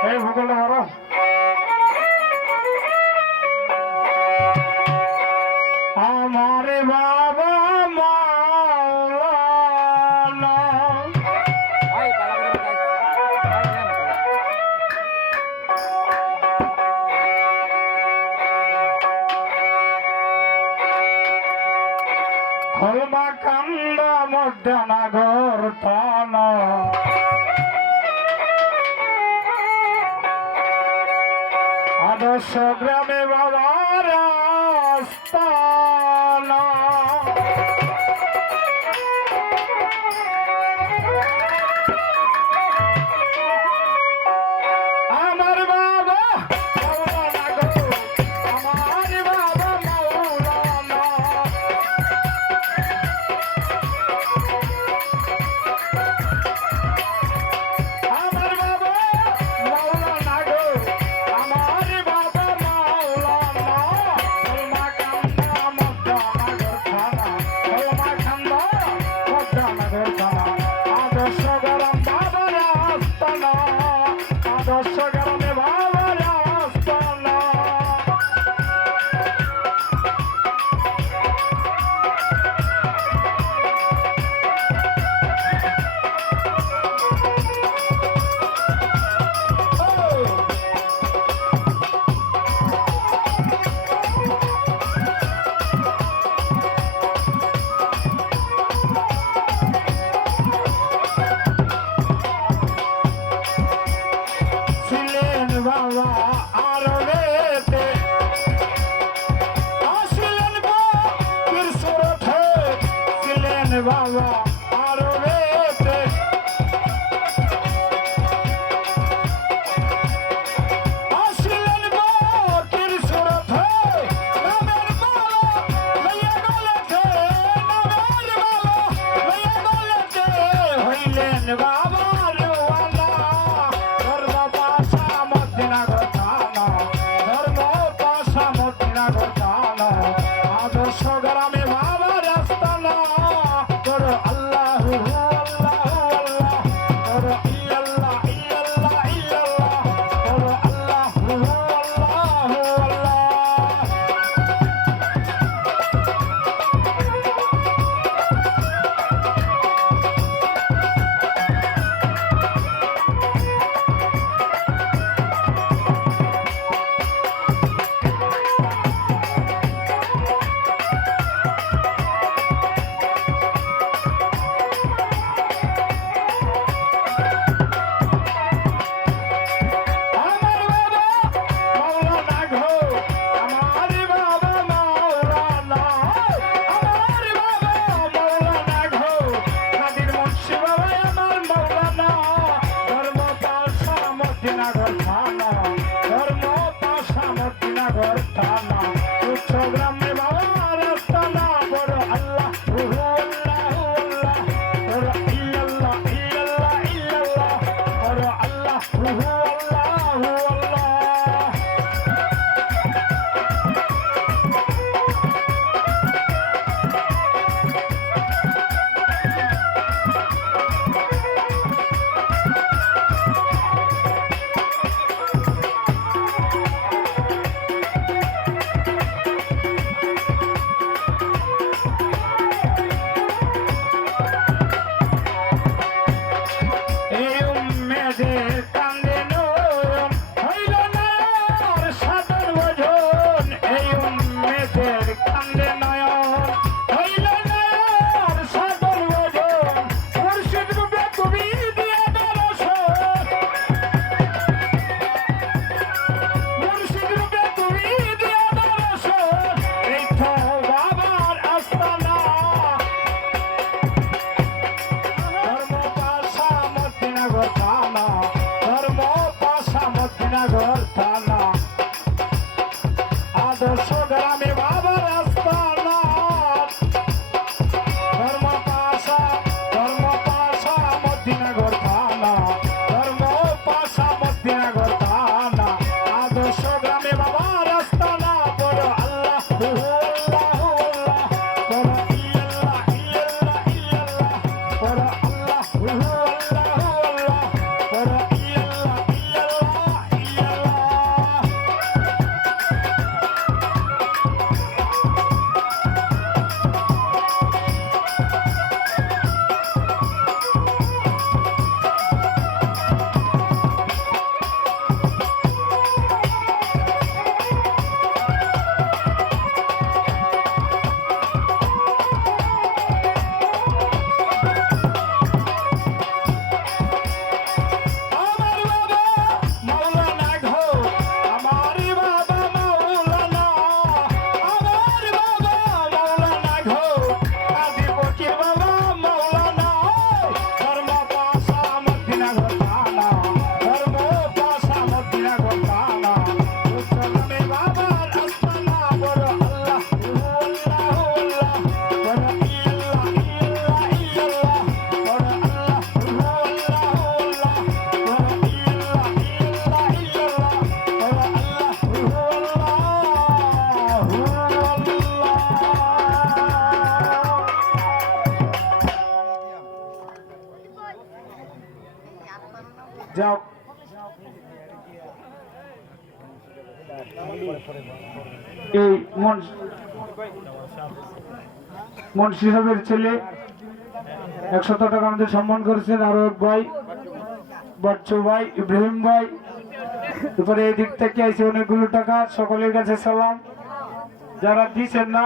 এই ভূগোল মারো আমার বাবা মাওলানা খলমা কান্দা মধ্যানা ঘর গ্রামে বাবা আস্তানা carnaval. ನಾಡು যাও এই মন মনসি সাহেবের ছেলে একশত টাকা আমাদের সম্মান করেছেন, আরও ভাই, বাচ্চু ভাই, ইব্রাহিম ভাই। এরপরে এই দিক থেকে আছে অনেকগুলো টাকা, সকলের কাছে সালাম। যারা দিচ্ছেন না